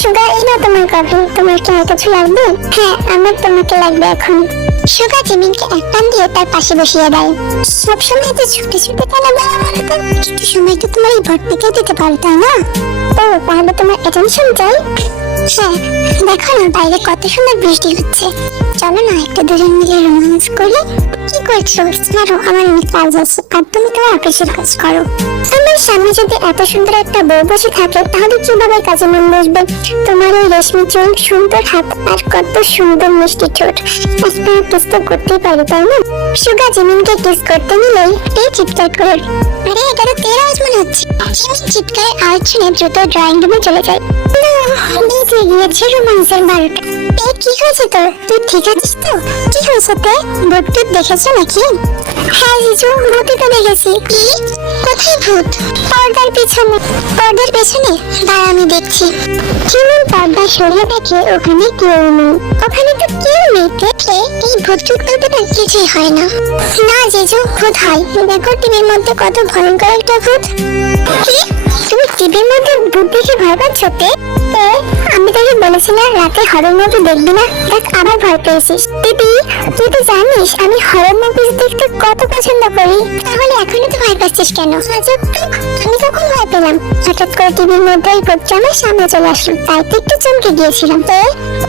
সুগা, এই না তোমার কফি। তোমার কি আর কিছু লাগবে? হ্যাঁ, আমার তোমাকে লাগবে এখন। সুগা জিমিনকে এক টান দিয়ে তার পাশে বসিয়ে দেয়। সবসময় তো ছুটে ছুটে কেন বলো তো? একটু সময় তো তোমার এই ভর্তিকে দিতে পারো, তাই না? ও, তাহলে তোমার অ্যাটেনশন চাই? হ্যাঁ, দেখো না বাইরে কত সুন্দর বৃষ্টি হচ্ছে। চলো না একটু দুজন মিলে রোমান্স করি। কি করছো? ছাড়ো, আমার অনেক কাজ আছে, আর তুমি তোমার অফিসের কাজ করো। আমার সামনে যদি এত সুন্দর একটা বউ বসে থাকে, তাহলে কিভাবে কাজে মন বসবে? তোমার এই রেশমি চুল, সুন্দর হাত, আর কত সুন্দর মিষ্টি ঠোঁট। একটা কিস তো করতেই পারি, তাই না? সুগা জিমিনকে কিস করতে নিলেই তে চিৎকার করে, আরে এটা তো তেরা আওয়াজ মনে হচ্ছে। জিমিন চিৎকারের আওয়াজ শুনে দ্রুত ড্রয়িং রুমে চলে যায়। বেজে গিয়েছে রোমান্সের 12টা। তে, কি হয়েছে তোর? তুই ঠিক আছিস তো? কি হয়েছে তে? ভূত টুত দেখেছো নাকি? হ্যাঁ জিজু, ভূতই তো দেখেছি। কি? কোথায় ভূত? পর্দার পিছনে। পর্দার পেছনে? দাঁড়া, আমি দেখছি। জিমিন পর্দা সরিয়ে দেখে ওখানে কেউ নেই। ওখানে তো কেউ নেই তে। এই ভূত টুত বলতে না কিছুই হয় না। না জিজু, ভূত হয়। দেখো টিভির মধ্যে কত ভয়ঙ্কর একটা ভূত। কি? তুমি টিভির মধ্যে ভূত দেখে ভয় পাচ্ছ তে? আমি তোকে বলেছিলাম রাতে হরর মুভি দেখবি না, দেখ আবার ভয় পেয়েছিস। দিদি, তুই তো জানিস আমি হরর মুভি দেখতে কত পছন্দ করি, তাহলে এখনো তো ভয় পাচ্ছিস কেন? আজব তো, আমি কখন ভয় পেলাম? হঠাৎ করে টিভির মধ্যে ওই ভূতটা আমার সামনে চলে আসলো, তাই তো একটু চমকে গিয়েছিলাম।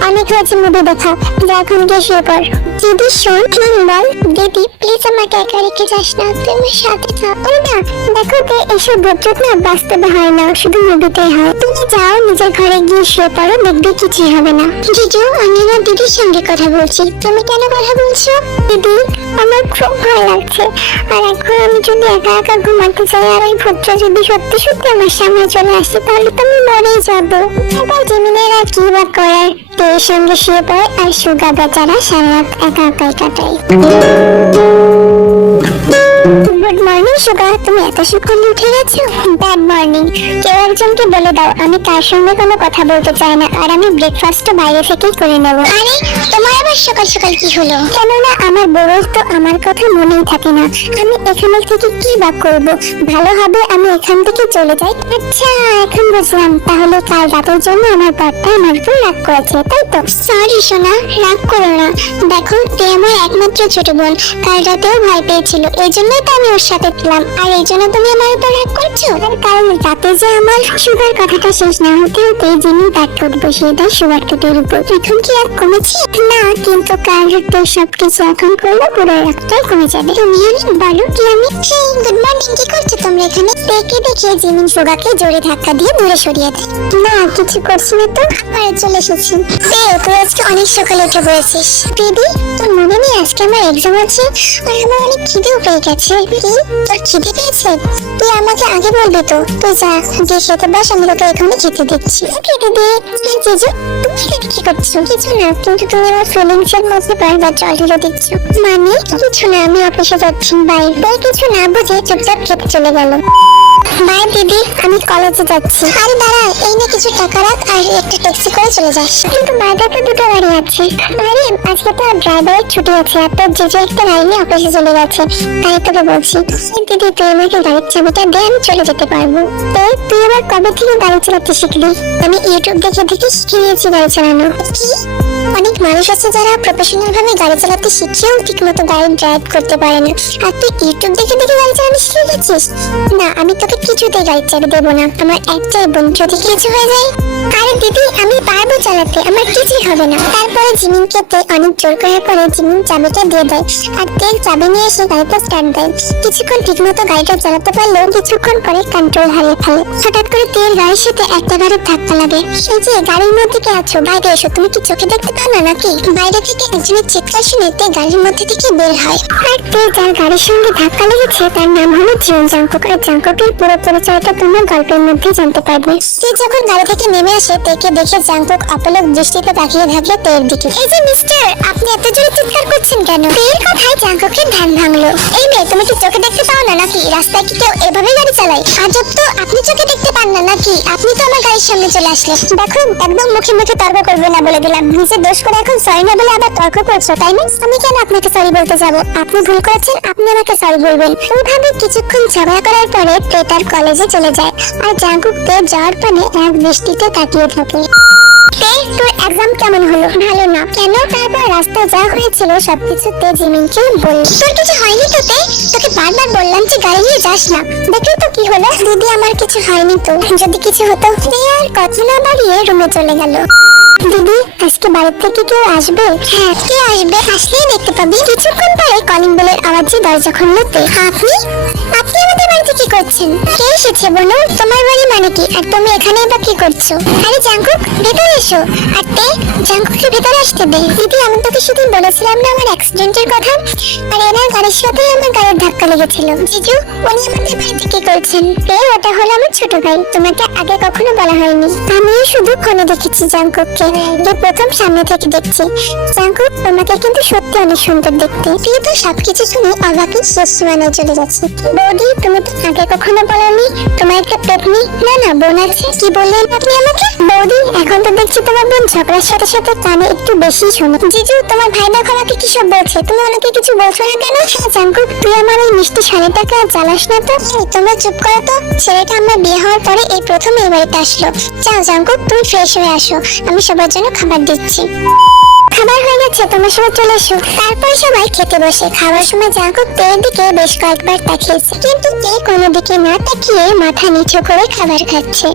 অনেক হয়েছে মুভি দেখা, যা এখন গিয়ে শুয়ে পড়। দিদি শোন, বল। দিদি প্লিজ আমাকে একা রেখে যাস না, তুমি সাথে থাকো না। দেখো তো, এসব ভূত না বাস্তবে হয় না, শুধু মুভিতেই হয়। তুমি যাও, নিজের ঘরে গিয়ে শুয়ে পড়ো, দেখবে কিছুই হবে না। জিজু, আমি না দিদির সঙ্গে কথা বলছি, তুমি কেন কথা বলছো? দিদি, আমার খুব ভয় লাগছে, আর এখন আমি যদি একা একা ঘুমাতে চাই, আর ওই ভূতটা যদি সত্যি সত্যি আমার সামনে চলে আসে, তাহলে তো আমি মরেই যাবো। এবার জিমিনের আর কি বা করার, তের সঙ্গে শুয়ে পড়ে, আর সুগা বেচারা সারা রাত একা একাই কাটায়। গুড মর্নিং সুগা, তুমি এত সকালে উঠে গেছো? Bad morning. কেউ একজনকে বলে দাও আমি তার সঙ্গে কোনো কথা বলতে চাই না, আর আমি ব্রেকফাস্টটা বাইরে থেকেই করে নেব। আরে তোমার আবার সকাল সকাল কি হলো? কেননা আমার বউয়ের তো আমার কথা মনেই থাকে না, আমি এখানে থেকে কি বা করব? ভালো হবে আমি এখান থেকে চলে যাই। আচ্ছা, এখন বুঝলাম, তাহলে কাল রাতের জন্য আমার বরটা আমার উপর রাগ করেছে, তাই তো? সরি সোনা, রাগ করো না। দেখো, তে আমার একমাত্র ছোট বোন, কাল রাতেও ভয় পেয়েছিল, এই জন্যই তো আমি ওর সাথে ছিলাম, আর এই জন্য তুমি আমার উপর রাগ করছো? কারণ রাতে যে আমার সুগার কথাটা শেষ না হতে হতে যিনি তার ঠোঁট বসিয়ে দেয় সুগার ঠোঁটের উপর। এখন কি আর কমেছে? না, কিন্তু কাল রাতে সবকিছু এখন করলে পুরো রাতটাই কমে যাবে। তুমি অনেক বলো কি আমি? সেই গুড মর্নিং, কি করছো তোমরা এখানে? দেখে দেখে জিমিন সুগাকে জোরে ধাক্কা দিয়ে দূরে সরিয়ে দেয়। না, কিছু করছি না তো, আবার চলে এসেছি। তুই আজকে অনেক সকালে উঠে পড়েছিস। দিদি, তোর মনে নেই আজকে আমার এক্সাম আছে, আর আমার অনেক খিদেও পেয়ে গেছে। কি, তোর খিদে পেয়েছে? তুই আমাকে আগে বলবি তো। তুই যা গিয়ে খেতে বস, আমি তোকে এখানে খেতে দিচ্ছি। খেতে দে। জিজু, তুমি এখানে কি করছো? কিছু না, কিন্তু তুমি আমার ফিলিংস এর মধ্যে বারবার জল ঢেলে দিচ্ছ। মানে কিছু না, আমি অফিসে যাচ্ছি। বাই। কিছু না বুঝে চুপচাপ খেতে চলে গেল। বাই দিদি, আমি কলেজে যাচ্ছি। আরে দাঁড়া, এই নে কিছু টাকা রাখ, আর একটা ট্যাক্সি করে চলে যাস। কিন্তু বাইরে তো দুটো গাড়ি আছে। আরে আজকে তো ড্রাইভারের ছুটি আছে, আর তোর জিজু একটা গাড়ি নিয়ে অফিসে চলে গেছে, তাই তোকে বলছি। দিদি, তুই আমাকে গাড়ির চাবিটা দে, আমি চলে যেতে পারবো। তুই আবার কবে থেকে গাড়ি চালাতে শিখলি? আমি ইউটিউব দেখে দেখে শিখে নিয়েছি গাড়ি চালানো। কি? অনেক মানুষ আছে যারা প্রফেশনাল ভাবে গাড়ি চালাতে শিখেও ঠিক মতো গাড়ি ড্রাইভ করতে পারে না, আর তুই ইউটিউব দেখে দেখে গাড়ি চালানো শিখে গেছিস? না, আমি তোকে কিছুতেই গাড়ি চাবি দেবো না, আমার একটাই বোন, যদি কিছু হয়ে যায়। আরে দিদি, আমি পারবো চালাতে, আমার কিছুই হবে না। তারপরে জিমিনকে তে অনেক জোর করার পরে জিমিন চাবিটা দিয়ে দেয়, আর তে চাবি নিয়ে এসে গাড়িটা স্টার্ট দেয়। কিছুক্ষণ ঠিক মতো গাড়িটা চালাতে পারলেও কিছুক্ষণ পরে কন্ট্রোল হারিয়ে ফেলে। হঠাৎ করে তের গাড়ির সাথে একটা গাড়ির ধাক্কা লাগে। এই যে গাড়ির মধ্যে কে আছো, বাইরে এসো। তুমি কি চোখে দেখতে পাও না নাকি? বাইরে থেকে একজনের চিৎকার শুনে তে গাড়ির মধ্যে থেকে বের হয়, আর তে যার গাড়ির সঙ্গে ধাক্কা লেগেছে তার নাম হলো জিয়ন জাংকুক। আর জাংকুকের পুরো পরিচয়টা তোমরা গল্পের মধ্যে জানতে পারবে। তে যখন গাড়ি থেকে নেমে আসে, তেকে দেখে জাংকুক অপলক দৃষ্টিতে তাকিয়ে থাকে তের দিকে। এই যে মিস্টার, আপনি এত জোরে চিৎকার করছেন কেন? তের কথায় জাংকুকের ধ্যান ভাঙলো। এই মেয়ে, তুমি কি চোখে দেখতে পাও না নাকি? রাস্তায় কি কেউ এভাবে গাড়ি চালায়? আজব তো, আপনি চোখে দেখতে পান না নাকি? আপনি তো আমার গাড়ির সামনে চলে আসলেন। দেখুন, একদম মুখে মুখে তর্ক করবে না বলে দিলাম। নিজে দোষ করে এখন সরি না বলে আবার তর্ক করছো, তাই না? আমি কেন আপনাকে সরি বলতে যাব? আপনি ভুল করেছেন, আপনি আমাকে সরি বলবেন। এইভাবে কিছুক্ষণ ঝগড়া করার পরে তে তার কলেজে চলে যায়, আর জাংকুক তে যাওয়ার পানে এক দৃষ্টিতে তাকিয়ে থাকে। তে তোর এক্সাম কেমন হলো? ভালো না। কেন? তারপর রাস্তায় যা হয়েছিল সবকিছু তে জিমিনকে বলল। তোর কিছু হয়নি তো তে? তোকে বারবার বললাম যে গাড়ি নিয়ে যাস না, দেখলি তো কি হলো? দিদি আমার কিছু হয়নি তো, যদি কিছু হতো। তে আর কথা না বাড়িয়ে রুমে চলে গেল। দিদি আজকে বাড়ি থেকে কেউ আসবে? হ্যাঁ, কে আসবে? আসলেই দেখতে পাবি। কিছুক্ষণ পরে কলিং বেলের আওয়াজে দরজা খুলল তে। আপনি আপনি আমাদের বাড়িতে কি করছেন? কে এসেছে বলো? তোমার বাড়ি মানে কি, আর তুমি এখানেই বা কি করছো? আরে জাঙ্কুক ভেতরে এসো। আর তে জাঙ্কুককে ভেতরে আসতে দে। দিদি আমি তোকে সেদিন বলেছিলাম না আমার অ্যাক্সিডেন্টের কথা, আর এনার গাড়ির সাথে আমার গাড়ির ধাক্কা লেগেছিল। জিজু উনি আমাদের বাড়িতে কি করছেন? তে ওটা হলো আমার ছোট ভাই, তোমাকে আগে কখনো বলা হয়নি। আমিও শুধু ফোনে দেখেছি জাঙ্কুককে, এই প্রথম সামনে থেকে দেখছি। জাঙ্কুক তোমাকে কিন্তু সত্যি অনেক সুন্দর দেখতে। তুই তো সবকিছু শুনে অবাকই শেষ সীমানায় চলে যাচ্ছে। বৌদি তুমি তো আগে কখনো বলনি তোমার একটা পেতনি না না বোন আছে। কি বললেন আপনি আমাকে? বৌদি এখন তো দেখছি তোমার বোন ঝগড়ার সাথে সাথে কানে একটু বেশি শোনে। জিজু তোমার ভাই দেখো আমাকে কি সব বলছে, তুমি ওনাকে কিছু বলছো না কেন? হ্যাঁ জাঙ্কুক তুই আমার ওই মিষ্টি শাড়িটাকে আর জ্বালাস না তো। তোমরা চুপ করো তো, ছেলেটা আমার বিয়ে হওয়ার পরে এই প্রথম এই বাড়িতে আসলো। যাও জাঙ্কুক তুমি ফ্রেশ হয়ে আসো, আমি সবার জন্য খাবার দিচ্ছি। খাবার হয়ে গেছে, তোমার সবাই চলে এসো। তারপর সবাই খেতে বসে। খাবার সময় জাঙ্কুক তের দিকে বেশ কয়েকবার তাকিয়েছে, কিন্তু তে কোনো দিকে না তাকিয়ে মাথা নিচু করে খাবার খাচ্ছে।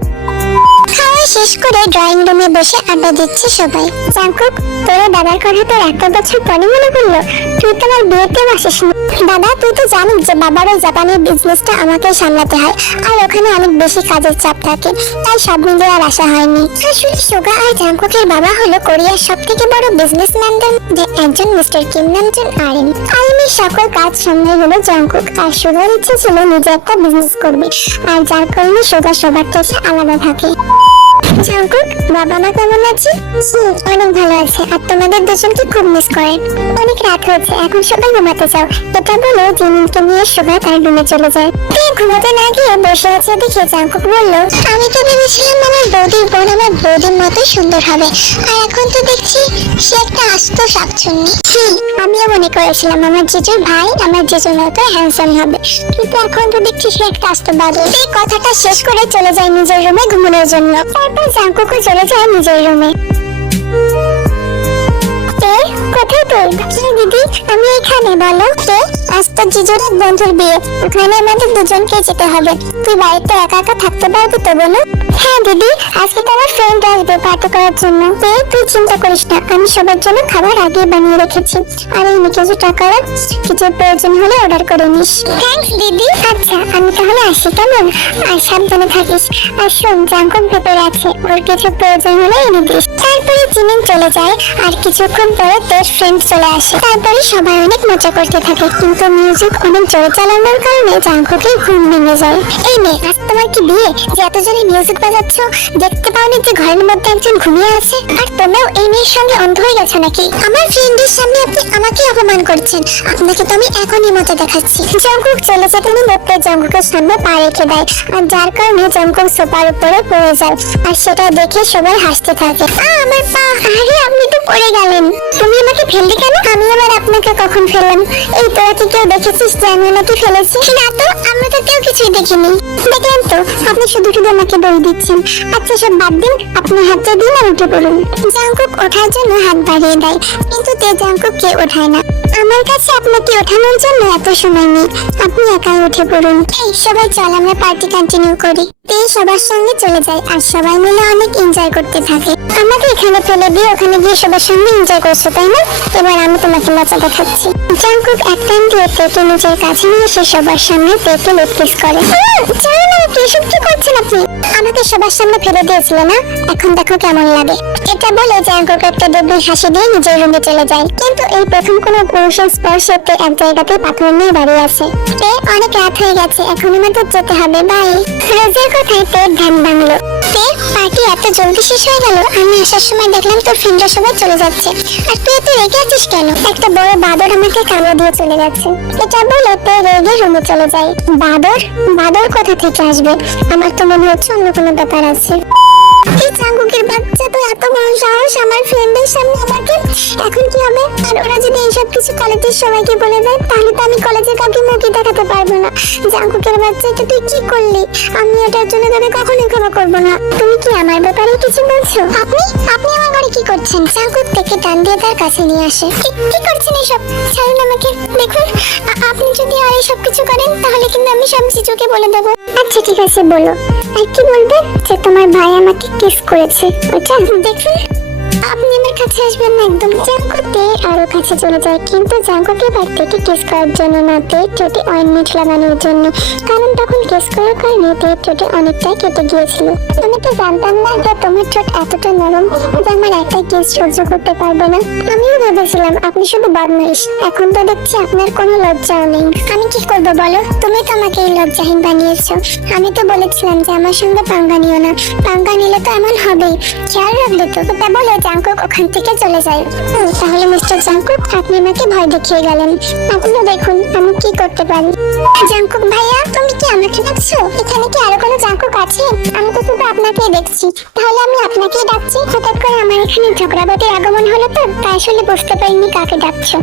খাওয়া শেষ করে ড্রয়িং রুমে বসে আড্ডা দিচ্ছে সবাই। জাঙ্কুক তোর দাদার কথা তোর এত বছর পরে মনে করলো? তুই তো আমার বিয়েতেও আসিস না। দাদা তুই তো জানিস যে বাবার ওই জাপানের বিজনেসটা আমাকে সামলাতে হয়, আর ওখানে অনেক বেশি কাজের চাপ থাকে, তাই সব মিলে আর আসা হয়নি। আসলে সোগা আর জাঙ্কুকের বাবা হলো কোরিয়ার সব থেকে বড় বিজনেসম্যানদের মধ্যে একজন, মিস্টার কিম নামজন আরিম। আরিমের সকল কাজ সামনে হলো জাঙ্কুক, আর সোগার ইচ্ছে ছিল নিজে একটা বিজনেস করবে, আর যার কারণে সোগা সবার থেকে আলাদা থাকে। জাঙ্কুক বাবা মা কেমন আছে? অনেক ভালো আছে, আর তোমাদের দুজনকে খুব মিস করে। অনেক রাত হয়েছে, এখন সবাই ঘুমাতে যাও। এটা বলে জিমিনকে নিয়ে সোগা তার রুমে চলে যায়। ঘুমাতে না গিয়ে বসে আছে দেখে জাঙ্কুক বলল, আমি তো ভেবেছিলাম আমার বৌদির বোন আমার বৌদির মতোই সুন্দর হবে, আর এখন তো দেখছি সে একটা আস্ত শাকচুন্নি। আমিও মনে করেছিলাম আমার জিজুর ভাই আমার জিজুর মতো হ্যান্ডসাম হবে, কিন্তু এখন তো দেখছি সে একটা আস্ত বাদল। এই কথাটা শেষ করে চলে যায় নিজের রুমে ঘুমানোর জন্য। তারপর জাঙ্কুকও চলে যায় নিজের রুমে। কোথায় তুই? দিদি আমি এখানে। বলো কে? আজ তো জিজুর এক বন্ধুর বিয়ে, ওখানে আমাদের দুজনকে যেতে হবে। তুই বাড়িতে একা একা থাকতে পারবি তো বলো? হ্যাঁ দিদি, আজকে তো আমার ফ্রেন্ড আসবে পার্টি করার জন্য। তুই চিন্তা করিস না, আমি সবার জন্য খাবার আগে বানিয়ে রেখেছি, আর এই কিছু টাকা রাখ, কিছু প্রয়োজন হলে অর্ডার করে নিস। থ্যাঙ্কস দিদি। আচ্ছা আমি তাহলে আসি কেমন? আর সাবধানে থাকিস। আর শোন জাঙ্কুক ভেতরে আছে, ওর কিছু প্রয়োজন হলে এনে দিস। তারপরে জিমিন চলে যায়, আর কিছুক্ষণ পরে তোর ফ্রেন্ড চলে আসে। তারপরে সবাই অনেক মজা করতে থাকে, কিন্তু মিউজিক অনেক জোরে চালানোর কারণে জাঙ্কুকের ঘুম ভেঙে যায়। এই মেয়ে আজ তোমার কি বিয়ে যে এত জোরে মিউজিক বাজাচ্ছ? দেখতে পাওনি যে ঘরের মধ্যে একজন ঘুমিয়ে আছে? আর তোমরাও এই মেয়ের সঙ্গে অন্ধ হয়ে গেছো নাকি? আমার ফ্রেন্ডের সামনে আপনি আমাকে অপমান করছেন, আপনাকে তো আমি এখনই মজা দেখাচ্ছি। জাঙ্কুক চলে যেতে লোকটা জাঙ্কুকের সামনে পা রেখে দেয়, আর যার কারণে জাঙ্কুক সোফার উপরে পড়ে যায়, আর সেটা দেখে সবাই হাসতে থাকে। আমার পা! আরে আপনি তো পড়ে গেলেন, তুমি আমাকে ফেললে কেন? আমি আবার আপনাকে কখন ফেললাম? এই তোরা কি কেউ দেখেছিস যে আমি ওনাকে ফেলেছি? না তো, আমরা তো কেউ কিছুই দেখিনি। দেখলেন তো, আপনি শুধু শুধু আমাকে দই দিচ্ছেন। আচ্ছা সব বাদ দিন, আপনি হাতটা দিন আর উঠে পড়ুন। জাঙ্কুক ওঠার জন্য হাত বাড়িয়ে দেয়, কিন্তু তে জাঙ্কুককে ওঠায় না। আমার কাছে আপনাকে ওঠানোর জন্য এত সময় নেই, আপনি একাই উঠে পড়ুন। এই সবাই চল আমরা পার্টি কন্টিনিউ করি। তে সবার সঙ্গে চলে যায়, আর সবাই মিলে অনেক এনজয় করতে থাকে। আমাকে এখানে ফেলে দিয়ে ওখানে গিয়ে সবার সঙ্গে এনজয় করছো তাই না? এবার আমি তোমাকে মজা দেখাচ্ছি। জাঙ্কুক এক টান দিয়ে তেকে নিজের কাছে নিয়ে এসে সবার সামনে তেকে লিপকিস করে। জানো না এসব কি করছেন আপনি? আমাকে সবার সামনে ফেলে দিয়েছিল না, এখন দেখো কেমন লাগে। এটা বলে জাঙ্কুক একটা দেবীর হাসি দিয়ে নিজের রুমে চলে যায়, কিন্তু এই প্রথম কোনো পুরুষের স্পর্শে তে এক জায়গাতে পাথর নিয়ে দাঁড়িয়ে আছে। তে অনেক রাত হয়ে গেছে, এখন আমাদের যেতে হবে, বাই। রোজের কথায় তের ধ্যান ভাঙলো। তে পার্টি এত জলদি শেষ হয়ে গেল, আমি আসার সময় দেখলাম তোর ফ্রেন্ডরা সবাই চলে যাচ্ছে, আর তুই এত রেগে আছিস কেন? একটা বড় বাদর আমাকে কামড়ে দিয়ে চলে যাচ্ছে। এটা বলে তে রেগে রুমে চলে যায়। বাদর? বাদর কোথা থেকে আসবে? আমার তো মনে হচ্ছে অন্য কোনো ব্যাপার আছে। এই জাঙ্কুকের বাচ্চা তো এত বড় সাহস আমার ফ্রেন্ডদের সামনে আমাকে। এখন কি হবে? আর ওরা যদি এইসব কিছু কলেজের সবাইকে বলে দেয় তাহলে তো আমি কলেজের কাউকে মুখই দেখাতে পারবো না। জাঙ্কুকের বাচ্চা, এটা তুই কি করলি? আমি এটার জন্য তোকে কখনোই ক্ষমা করবো না। তুমি কি আমার ব্যাপারে কিছু বলছো? আপনি আপনি আমার ঘরে কি করছেন? জাঙ্কুক থেকে টান দিয়ে তার কাছে নিয়ে আসে। কি করছেন এসব? ছাড়ুন আমাকে। দেখুন, আপনি যদি আর এইসব কিছু করেন তাহলে কিন্তু আমি সব জিজুকে বলে দেবো। আচ্ছা ঠিক আছে, বলো। আর কি বলবে? যে তোমার ভাই আমাকে কিস করেছে ওটা? দেখুন, আপনি আমার কাছে আসবেন না একদম। জাঙ্কুকে আরো কাছে চলে যায়, কিন্তু জাঙ্কুকে বাড়িতে কিস করার জন্য না, তের ঠোঁটে অয়েন্টমেন্ট লাগানোর জন্য। কারণ তখন কিস করার কারণে তের ঠোঁটে অনেকটাই কেটে গিয়েছিল। আমি তো জানতাম না যে তোমার ঠোঁট এতটা নরম যে আমার একটা কিস সহ্য করতে পারবে না। আমিও ভেবেছিলাম আপনি শুধু বদমাইশ। এখন তো দেখছি আপনার কোনো লজ্জাও নেই। আমি কি করবো বলো? তুমি তো আমাকে এই লজ্জাহীন বানিয়েছো। আমি তো বলেছিলাম যে আমার সঙ্গে পাঙ্গা নিও না। পাঙ্গা নিলে তো এমন হবেই, খেয়াল রাখবে তো। তা বলে জাঙ্কুক ওখান থেকে চলে যায়। তাহলে মিস্টার জাঙ্কুক, আপনি আমাকে ভয় দেখিয়ে গেলেন। আপনি দেখুন আমি কি করতে পারি। জাঙ্কুক ভাইয়া, তুমি কি আমাকে ডাকছো? এখানে কি আরো কোনো জাঙ্কুক আছে? আমি তো শুধু আপনাকেই দেখছি। তাহলে আমি আপনাকেই ডাকছি। হঠাৎ করে আমার এখানে ঝগড়াবাতির আগমন হলো তো, তাই আসলে বুঝতে পারিনি কাকে ডাকছো।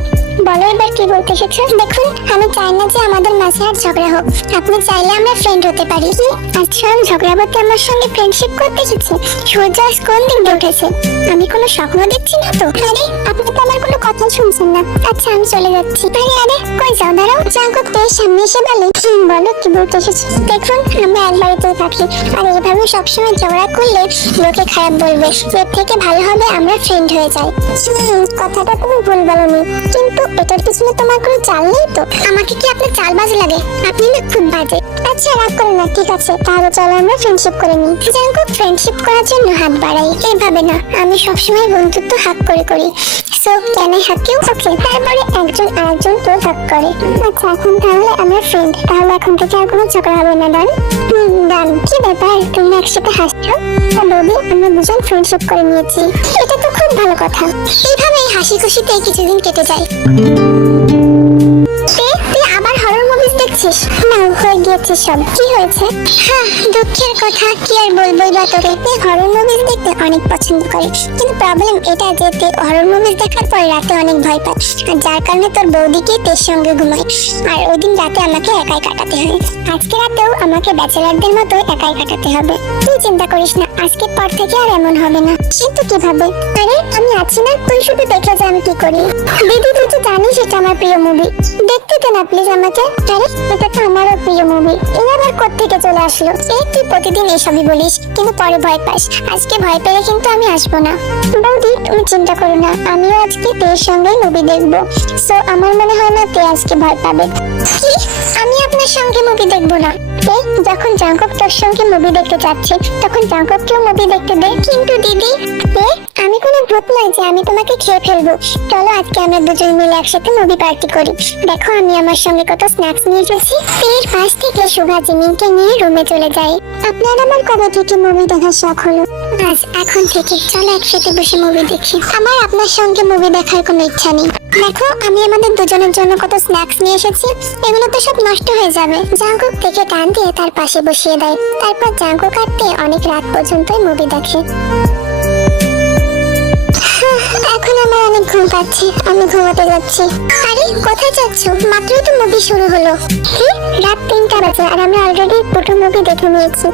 বলো এবার কি বলতে এসেছো? দেখুন, আমি চাই না যে আমাদের মাঝে আর ঝগড়া হোক। আপনি চাইলে আমরা ফ্রেন্ড হতে পারি। কি আচ্ছা, ঝগড়াবাতি আমার সঙ্গে ফ্রেন্ডশিপ করতে এসেছে? সূর্য আজ কোন দিক দিয়ে উঠেছে? আমি কোনো স্বপ্ন দেখছি না তো? আরে আপনি তো আমার কোনো কথা শুনছেন না। আচ্ছা আমি চলে যাচ্ছি। আরে কই যাও? দাঁড়াও। জাঙ্কুক তের সামনে এসে বলে, বলো কি বলতে এসেছো? দেখুন, আমরা এক বাড়িতেই থাকি, আর এইভাবে সবসময় ঝগড়া করলে লোকে খারাপ বলবে। এর থেকে ভালো হবে আমরা ফ্রেন্ড হয়ে যাই। কথাটা তুমি ভুল বলনি, কিন্তু এটার পিছনে তোমার কোনো চাল নেই তো। আমাকে কি আপনার চালবাজ লাগে? আপনি না খুব বাজে। আচ্ছা রাগ করো না, ঠিক আছে, তাহলে চলো আমরা ফ্রেন্ডশিপ করে নিই। জাঙ্কুক ফ্রেন্ডশিপ করার জন্য হাত বাড়াই। এইভাবে না, আমি সবসময় বন্ধুত্ব হাত করে করি। So can I hug you? Okay. তারপরে একজন আরেকজনকে হাগ করে। আচ্ছা এখন তাহলে আমরা ফ্রেন্ড। তাহলে এখন থেকে আর কোনো ঝগড়া হবে না, ডান? ডান। কি ব্যাপার, তুমি একসাথে হাসছো? বৌদি, আমরা দুজন ফ্রেন্ডশিপ করে নিয়েছি। এটা তো খুব ভালো কথা। এইভাবেই হাসি খুশিতে কিছুদিন কেটে যায়। তুই আবার হরর মুভিজ দেখছিস? না, হয়ে গিয়েছে সব। কি হয়েছে? হ্যাঁ, দুঃখের কথা, কি আর বলবোই বা তোকে। তুই হরর মুভিজ দেখতে অনেক পছন্দ করিস, কিন্তু প্রবলেম এটা যে তুই হরর মুভিজ দেখার পর রাতে অনেক ভয় পাস, আর যার কারণে তোর বৌদিকে তের সঙ্গে ঘুমাই। আর ওই দিন রাতে আমাকে একাই কাটাতে হয়। আজকে রাতেও আমাকে ব্যাচেলারদের মতো একাই কাটাতে হবে। তুই চিন্তা করিস না, আজকের পর থেকে আর এমন হবে না। কিন্তু কিভাবে? আরে আমি আছি না, তুই শুধু দেখে যা আমি কি করি। দিদি, তুই তো জানিস এটা আমার প্রিয় মুভি। দেখতে দে না প্লিজ আমাকে। আরে এটা তো আমারও প্রিয় মুভি। এই আবার কোত্থেকে চলে আসলো? তুই প্রতিদিন এইসবই বলিস, কিন্তু পরে ভয় পাস। আজকে ভয় পেলে কিন্তু আমি আসবো না। বৌদি, তুমি চিন্তা করো না, আমিও আজকে তের সঙ্গে মুভি দেখবো। সো আমার মনে হয় না তে আজকে ভয় পাবে। কি? আমি আপনার সঙ্গে মুভি দেখবো না? যখন জাঙ্কুক তোর সঙ্গে মুভি দেখতে যাচ্ছে তখন জাঙ্কুককেও মুভি দেখতে দে। কিন্তু দিদি, আমি কোনো ভূত নই যে আমি তোমাকে খেয়ে ফেলবো। চলো আজকে আমরা দুজন মিলে একসাথে মুভি পার্টি করি। দেখো আমি আমার সঙ্গে কত স্ন্যাক্স নিয়ে এসেছি। তের পাশ থেকে শুভা জিমিনকে নিয়ে রুমে চলে যায়। আপনার আমার কবে থেকে মুভি দেখার শখ হলো? আজ, এখন থেকে। চলো একসাথে বসে মুভি দেখি। আমার আপনার সঙ্গে মুভি দেখার কোনো ইচ্ছা নেই। দেখো আমি আমাদের দুজনের জন্য কত স্ন্যাক্স নিয়ে এসেছি, এগুলো তো সব নষ্ট হয়ে যাবে। জাঙ্কুক থেকে টান দিয়ে তার পাশে বসিয়ে দেয়। তারপর জাঙ্কুক আর তে অনেক রাত পর্যন্ত মুভি দেখে। এখন আমার অনেক ঘুম পাচ্ছে, আমি ঘুমাতে যাচ্ছি। আরে কোথায় যাচ্ছ? মাত্রই তো মুভি শুরু হলো। রাত 3টা বাজে আর আমি অলরেডি দুটো মুভি দেখে নিয়েছি।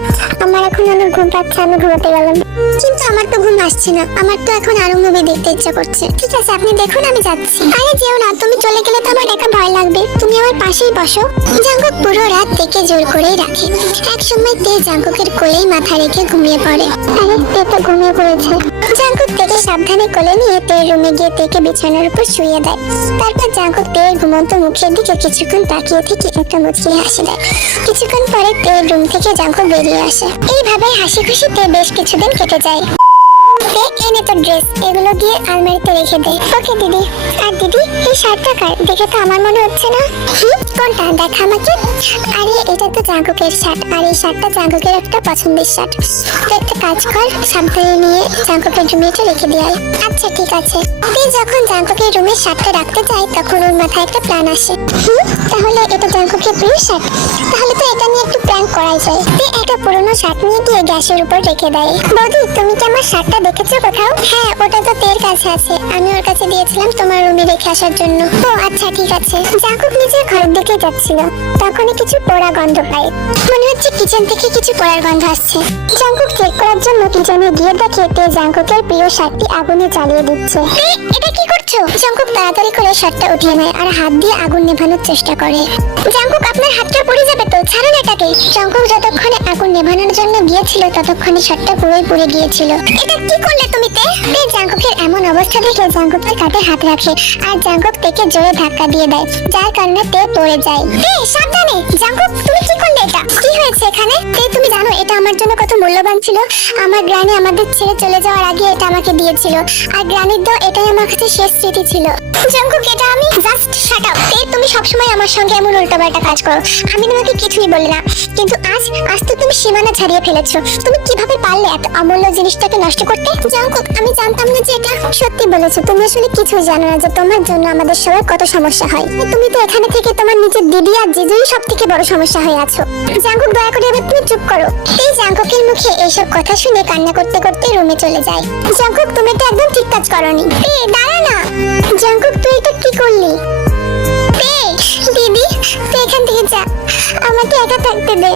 আমার এখন অনেক ঘুম পাচ্ছে, আমি ঘুমাতে গেলাম। কিন্তু আমার তো ঘুম আসছে না, আমার তো এখন আরো মুভি দেখতে ইচ্ছা করছে। ঠিক আছে আপনি দেখুন, আমি যাচ্ছি। আরে যেও না, তুমি চলে গেলে তো আমার একা ভয় লাগবে। তুমি আমার পাশেই বসো। জাঙ্কুক পুরো রাত থেকে জোর করেই রাখে। এক সময় তে জাঙ্কুকের কোলেই মাথা রেখে ঘুমিয়ে পড়ে। আরে তে তো ঘুমিয়ে পড়েছে। জাঙ্কুক থেকে সাবধানে কোলে নিয়ে তের রুমে গিয়ে তেকে বিছানার উপর শুয়ে দেয়। তারপর জাঙ্কুক তের ঘুমন্ত মুখের দিকে কিছুক্ষণ তাকিয়ে থেকে একটা মুচকি হাসি দেয়। কিছুক্ষণ পরে তের রুম থেকে জাঙ্কুক বেরিয়ে আসে। এইভাবে হাসি খুশিতে বেশ কিছুদিন কেটে যায়। এনে তো ড্রেস, এগুলো দিয়ে আলমারিতে রেখে দে। ওকে দিদি। আর দিদি, এই শার্টটা কার? দেখে তো আমার মনে হচ্ছে না। কোনটা? দেখা আমাকে। আরে এটা তো জাঙ্কুকের শার্ট, আর এই শার্টটা জাঙ্কুকের একটা পছন্দের শার্ট। তো একটা কাজ কর, সাবধানে নিয়ে জাঙ্কুকের রুমে এটা রেখে দিয়ে আয়। আচ্ছা ঠিক আছে। তুই যখন জাঙ্কুকের রুমে শার্টটা রাখতে যায় তখন ওর মাথায় একটা প্ল্যান আসে। তাহলে এটা জাঙ্কুকের প্রিয় শার্ট, তাহলে তো এটা নিয়ে একটু প্ল্যান প্র্যাঙ্ক করাই যায়। তে একটা পুরনো শার্ট নিয়ে গিয়ে গ্যাসের উপর রেখে দেয়। বৌদি, তুমি কি আমার শার্টটা দেখেছো কোথাও? হ্যাঁ, ওটা তো তের কাছে আছে, আমি ওর কাছে দিয়েছিলাম তোমার রুমে রেখে আসার জন্য। ও আচ্ছা, ঠিক আছে। জাঙ্কুক নিজের ঘরের দিকে যাচ্ছিল, তখনই কিছু পোড়া গন্ধ পায়। মনে হচ্ছে কিচেন থেকে কিছু পোড়ার গন্ধ আসছে। জাঙ্কুক চেক করার জন্য কিচেনে গিয়ে দেখে তে জাঙ্কুকের প্রিয় শার্টটি আগুনে জ্বালিয়ে দিচ্ছে। এটা কি করছো? জাঙ্কুক তাড়াতাড়ি করে শার্টটা উঠিয়ে নেয় আর হাত দিয়ে আগুন নেভানোর চেষ্টা করে। জাঙ্কুক, আপনার হাতটা পুড়ে যাবে তো, ছাড়ুন এটাকে। জাঙ্কুক যতক্ষণে আগুন নেভানোর জন্য গিয়েছিল ততক্ষণে শার্টটা পুরোই পুড়ে গিয়েছিল। এটা কি করলে তুমি তে? জাঙ্কুকের এমন অবস্থা দেখে জাঙ্কুকের কাঁধে হাত রাখে আর জাঙ্কুক তেকে জোরে ধাক্কা দিয়ে দেয়, যার কারণে তে পড়ে যায়। সাবধানে। জাঙ্কুক, তুমি কি করলে? এটা কি হয়েছে এখানে? তে, তুমি জানো এটা আমার জন্য কত মূল্যবান ছিল? আমার গ্রানি আমাদের ছেড়ে চলে যাওয়ার আগে এটা আমাকে দিয়েছিল, আর গ্রানির দাও এটাই আমার কাছে শেষ স্মৃতি ছিল। জাঙ্কুক, এটা আমি জাস্ট শাট আপ। তে, তুমি সবসময় আমার সঙ্গে এমন উল্টোপাল্টা কাজ করো। আমি তোমাকে কিছুই বলি না, কিন্তু আজ তো তুমি সীমানা ছাড়িয়ে ফেলেছো। তুমি কিভাবে পারলে এত অমূল্য জিনিসটাকে নষ্ট করতে? জাঙ্কুক, আমি জানতাম না যে এটা সত্যি বলেছো। তুমি আসলে কিছুই জানো না যে তোমার জন্য আমাদের সবার কত সমস্যা হয়। তুমি তো এখানে থেকে তোমার নিজের দিদি আর জিজুই সব থেকে বড় সমস্যা হয়ে আছো। জাঙ্কুক, দয়া করে এবার তুমি চুপ করো। এই জাঙ্কুকের মুখে এইসব কথা শুনে কান্না করতে করতে রুমে চলে যায়। জাঙ্কুক, তুমি এটা একদম ঠিক কাজ করোনি। দাঁড়া না। জাঙ্কুক, তুই এটা কি করলি? দিদি, তুই এখান থেকে যা, আমাকে একা থাকতে দে।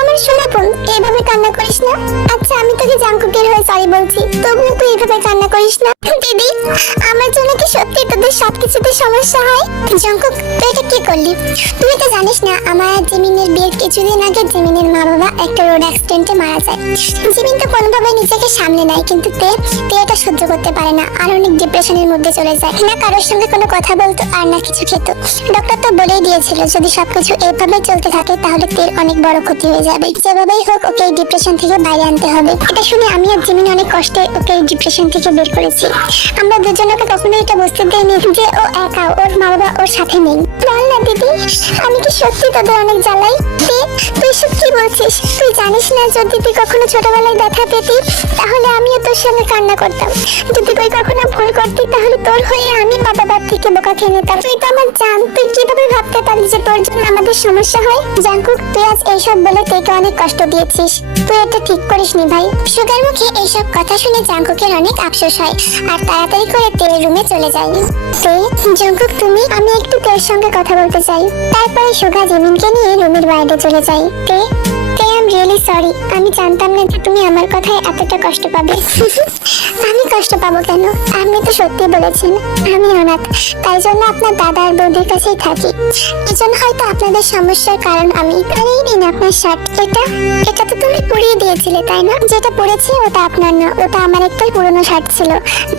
আমার সোনা বোন, এভাবে কান্না করিস না। আচ্ছা, আমি তোকে জাঙ্কুকের হয়ে সরি বলছি, তবুও তুই এভাবে কান্না করিস না। দিদি, আমার জন্য কি সত্যি তোদের সবকিছুতে সমস্যা হয়? জাঙ্কুক, তুই এটা কি করলি? তুই তো জানিস না, আমার আর জিমিনের বিয়ের কিছুদিন আগে জিমিনের মা বাবা একটা রোড অ্যাক্সিডেন্টে মারা যায়। জিমিন তো কোনোভাবে নিজেকে সামলে নেয়, কিন্তু তে এটা সহ্য করতে পারে না আর অনেক ডিপ্রেশনের মধ্যে চলে যায়। না কারোর সঙ্গে কোনো কথা বলতো আর না কিছু খেত। ডক্টর তো বলেই দিয়েছিল যদি সবকিছু এইভাবে চলতে থাকে তাহলে তের অনেক বড় ক্ষতি হয়ে যাবে। যেভাবেই হোক ওকে এই ডিপ্রেশন থেকে বাইরে আনতে হবে। এটা শুনে আমি আর জিমিন অনেক কষ্টে ওকে এই ডিপ্রেশন থেকে বের করেছি। আমরা দুজনকে কখনো এটা বুঝতে দেইনি যে ও একা, ওর মা বাবা ওর সাথে নেই। বল না দিদি, আমি কি সত্যি তোদের অনেক জ্বালাই? তুই সব কি বলছিস? তুই জানিস না যদি তুই কখনো ছোটবেলায় ব্যথা পেতি তাহলে আমিও তোর সঙ্গে কান্না করতাম। যদি তুই কখনো ভুল করতি তাহলে তোর হয়ে আমি মা বাবার থেকে বোকা খেয়ে নিতাম। তুই তো আমার জান, তুই কিভাবে ভাবতে পারলি যে তোর জন্য আমাদের সমস্যা হয়? জাঙ্কুক, তুই আজ এইসব বলে তেকে অনেক কষ্ট দিয়েছিস। তুই এটা ঠিক করিসনি ভাই। সুগার মুখে এইসব কথা শুনে জাঙ্কুকের অনেক আফসোস হয় আর তাড়াতাড়ি করে তের রুমে চলে যায়। জাঙ্কুক, তুমি, আমি একটু তের সঙ্গে কথা বলতে চাই। তারপরে সুগা জিমিনকে নিয়ে রুমের বাইরে চলে যায়। I am really sorry. আমি জানতাম না যে তুমি আমার কথায় এতটা কষ্ট পাবে। আমি কষ্ট পাবো কেন? আপনি তো সত্যি বলেছেন আমি অনাথ, তাই জন্য আপনার দাদা আর বৌদির কাছেই থাকি। এজন্য হয়তো আপনাদের সমস্যার কারণ আমি। আর এই নিন আপনার শার্ট। এটা তো তুমি পুড়িয়ে দিয়েছিলে তাই না? যেটা পড়েছি ওটা আপনার না, ওটা আমার একটা পুরনো শার্ট ছিল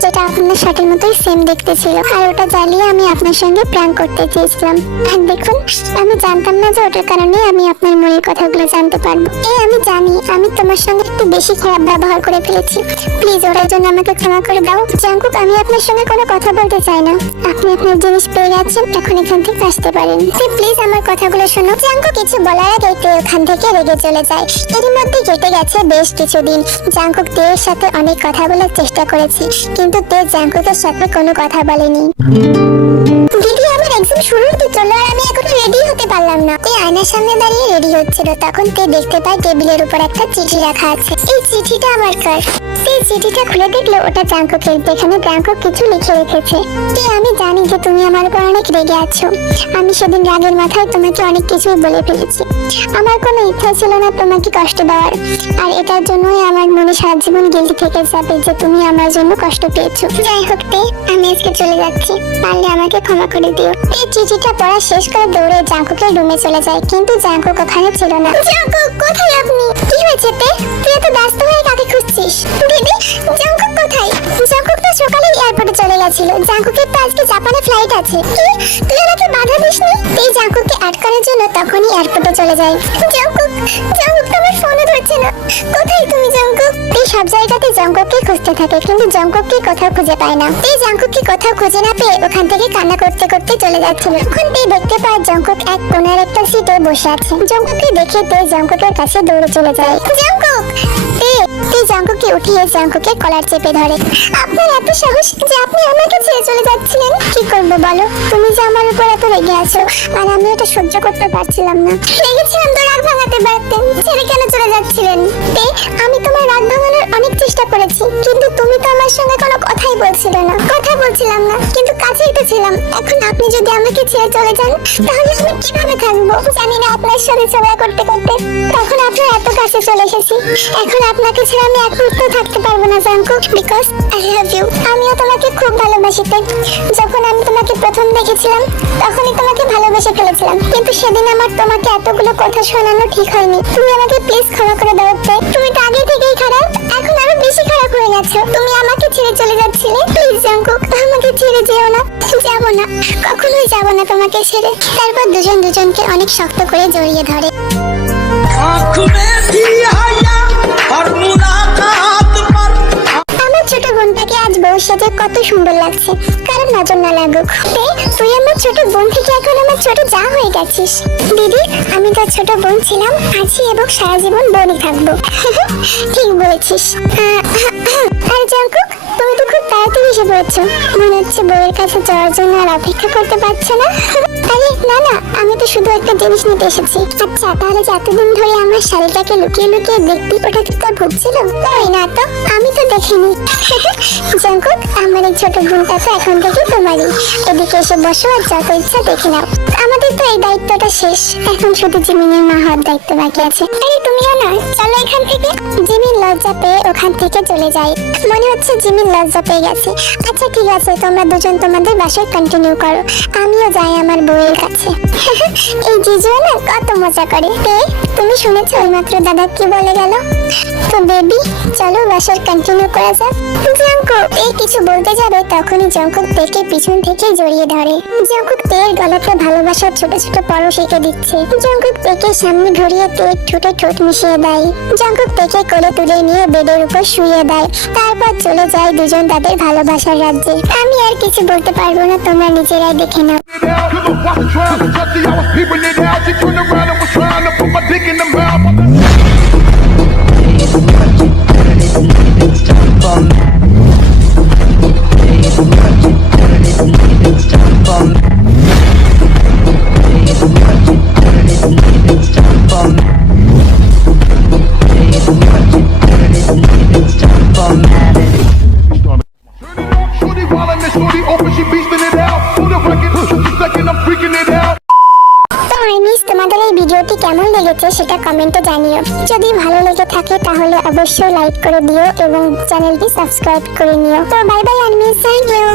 যেটা আপনার শার্টের মতোই সেম দেখতে ছিল। আর ওটা জ্বালিয়ে আমি আপনার সঙ্গে প্র্যাঙ্ক করতে চেয়েছিলাম। আর দেখুন, আমি জানতাম না যে ওটার কারণে আমি আপনার মনের কথাগুলো জানতে পারবো। আমি জানি আমি তোমার সঙ্গে একটু বেশি খারাপ ব্যবহার করে ফেলেছি। প্লিজ ওটার জন্য আমাকে ক্ষমা করে দাও। জাঙ্কুক, আমি আপনার সঙ্গে কোনো কথা বলতে চাই না। আপনি আপনার জিনিস পেয়ে গেছেন, এখন এখান থেকে আসতে পারেন। প্লিজ আমার কথাগুলো শোনো। জাঙ্কুক কিছু বলার আগে তে ওখান থেকে রেগে চলে যায়। এর মধ্যে কেটে গেছে বেশ কিছুদিন। জাঙ্কুক তের সাথে অনেক কথা বলার চেষ্টা করেছি, কিন্তু তে জাঙ্কুকের সাথে কোনো কথা বলেনি। দিদি, আমার এক্সাম শুরু হতে চলো আর আমি এখনো রেডি হতে পারলাম না। তে আয়নার সামনে দাঁড়িয়ে রেডি হচ্ছিল, তখন তে দেখতে পায় টেবিলের উপর একটা চিঠি রাখা আছে। এই চিঠিটা আমার কার? তে চিঠিটা খুলে দেখলো ওটা জাঙ্কুকের, যেখানে জাঙ্কুক কিছু লিখে রেখেছে। তে, আমি জানি যে তুমি আমার উপর অনেক রেগে আছো। আমি সেদিন রাগের মাথায় তোমাকে অনেক কিছুই বলে ফেলেছি। আমার কোনো ইচ্ছা ছিল না তোমাকে কষ্ট দেওয়ার, আর এটার জন্যই আমার মনে সারা জীবন গিল্টি থেকে যাবে যে তুমি আমার জন্য কষ্ট পেয়েছো। যাই হোক তে, আমি আজকে চলে যাচ্ছি, পারলে আমাকে ক্ষমা করে দিও। এই চিঠিটা পড়া শেষ করে দৌড়ে জাঙ্কুকের রুমে চলে যায়, কিন্তু জাঙ্কুক ওখানে ছিল না। জাঙ্কুক, কোথায় আপনি? কি হয়েছে তে? তুই এত ব্যস্ত হয়ে কাকে খুঁজছিস? দিদি, জাঙ্কুক কোথায়? জাঙ্কুক তো সকালে এয়ারপোর্টে চলে গেছিল। জাঙ্কুকের তো আজকে জাপানে ফ্লাইট আছে। কি, তুই ওনাকে বাধা দিসনি? এই জাঙ্কুককে আটকানোর জন্য তখনই এয়ারপোর্টে চলে যায়। জাঙ্কুক, জাঙ্কুক তো আমার ফোনও ধরছে না। কোথায় তুমি জাঙ্কুক? এই সব জায়গাতে জাঙ্কুককে খুঁজতে থাকে, কিন্তু জাঙ্কুককে কোথাও খুঁজে পায় না। এই জাঙ্কুককে কোথাও খুঁজে না পেয়ে ওখান থেকে কান্না করতে করতে চলে যাচ্ছিল। তখন তে দেখতে পায় জাঙ্কুক এক কোণার একটা সিটে বসে আছে। জাঙ্কুককে দেখে তে জাঙ্কুকের কাছে দৌড়ে চলে যায়। জাঙ্কুক! তে তুই জাঙ্কুকে উঠিয়ে জাঙ্কুকের কলার চেপে ধরে। আপনার এত সাহস যে আপনি আমাকে ছেড়ে চলে যাচ্ছিলেন। কি করবো বলো, তুমি যে আমার উপর এত রেগে আছো, আর আমি এটা সহ্য করতে পারছিলাম না। রেগেছিলাম তো রাগ ভাঙাতে পারতেন, ছেড়ে কেন চলে যাচ্ছিলেন? আমি তোমার রাগ ভাঙানোর অনেক চেষ্টা করেছি, কিন্তু তুমি তো আমার সঙ্গে কোনো কথাই বলছিলে না। কথা বলছিলাম না, কিন্তু কাছেই তো ছিলাম। এখন আপনি যদি আমাকে ছেড়ে চলে যান, তাহলে আমি কিভাবে থাকবো? জানি না, আপনার সাথে ঝগড়া করতে করতে তখন আপনার এত কাছে চলে এসেছি। এখন আপনাকে ছেড়ে আমি এক মুহূর্ত থাকতে পারবো না Jungkook, because I love you. আমিও তোমাকে খুব ভালোবাসি। যখন আমি তোমাকে প্রথম দেখেছিলাম, তখনই তোমাকে ভালোবেসে ফেলেছিলাম, কিন্তু সেদিন আমার তোমাকে এতগুলো কথা শোনানো ঠিক হয়নি। তুমি আমাকে প্লিজ ক্ষমা করে দাও। তুমি তো আগে থেকেই খারাপ, এখন আরো বেশি খারাপ হয়ে গেছো। তুমি আমাকে ছেড়ে চলে যাচ্ছিলে। প্লিজ জাঙ্কুক, আমাকে ছেড়ে যেও না। যাবো না, কখনোই যাবো না তোমাকে ছেড়ে। তারপর দুজন দুজনকে অনেক শক্ত করে জড়িয়ে ধরে। আমার ছোট বোনটাকে আজ বউ সেজে কত সুন্দর লাগছে, কারণ নজর না লাগুক। তুই আমার ছোট বোন থেকে এখন আমার ছোট যা হয়ে গেছিস। দিদি, আমি তোর ছোট বোন ছিলাম, আছি এবং সারা জীবন বোনই থাকবো। ঠিক বলেছিস। আর জাঙ্কুক, তুমি তো খুব তাড়াতাড়ি এসে পড়েছো। মনে হচ্ছে বউয়ের কাছে যাওয়ার জন্য আর অপেক্ষা করতে পারছো না। আরে না না, আমি তো শুধু একটা জিনিস নিতে এসেছি। আচ্ছা, তাহলে যে এতদিন ধরে আমার শাড়িটাকে লুকিয়ে লুকিয়ে দেখবি, ওটা কি তোর ভূত ছিল? তাই না তো, আমি তো দেখিনি। জাঙ্কুক, আমার এই ছোট বোনটা তো এখন থেকে তোমারই। এদিকে এসে বসো আর যত ইচ্ছা দেখে নাও। আমাদের তো এই দায়িত্বটা শেষ, এখন শুধু জিমিনের মা হওয়ার দায়িত্ব বাকি আছে। আরে তুমিও না, চলো এখান থেকে। জিমিন লজ্জা পেয়ে ওখান থেকে চলে যায়। মনে হচ্ছে জিমিন লজ্জা পেয়ে গেছে। আচ্ছা ঠিক আছে, তোমরা দুজন তোমাদের বাসায় কন্টিনিউ করো, আমিও যাই আমার বউয়ের কাছে। এই জিজুও না কত মজা করে। তুমি শুনেছো মাত্র দাদা কি বলে গেল? তো বেবি, চলো বাসায় কন্টিনিউ করা যাক। জাঙ্কুক এই কিছু বলতে যাবে, তখনই জাঙ্কুক তেকে পিছন থেকে জড়িয়ে ধরে। জাঙ্কুক তের গলাতে ভালোবাসার ছোট ছোট পরশ এঁকে দিচ্ছে। জাঙ্কুক তেকে সামনে ঘুরিয়ে তের ঠোঁটে ঠোঁট মিশিয়ে দেয়। জাঙ্কুক তেকে কোলে তুলে নিয়ে বেডের উপর শুইয়ে দেয়। তারপর চলে যায় দুজন তাদের ভালোবাসার রাজ্যে। আমি আর কিছু বলতে পারবো না, তোমরা নিজেরাই দেখে নাও। তোমাদের এই ভিডিওটি কেমন লেগেছে সেটা কমেন্টে জানিও। যদি ভালো লেগে থাকে তাহলে অবশ্যই লাইক করে দিও এবং চ্যানেলটি সাবস্ক্রাইব করে নিও। তো বাই বাই, আমি সাইন ইউ।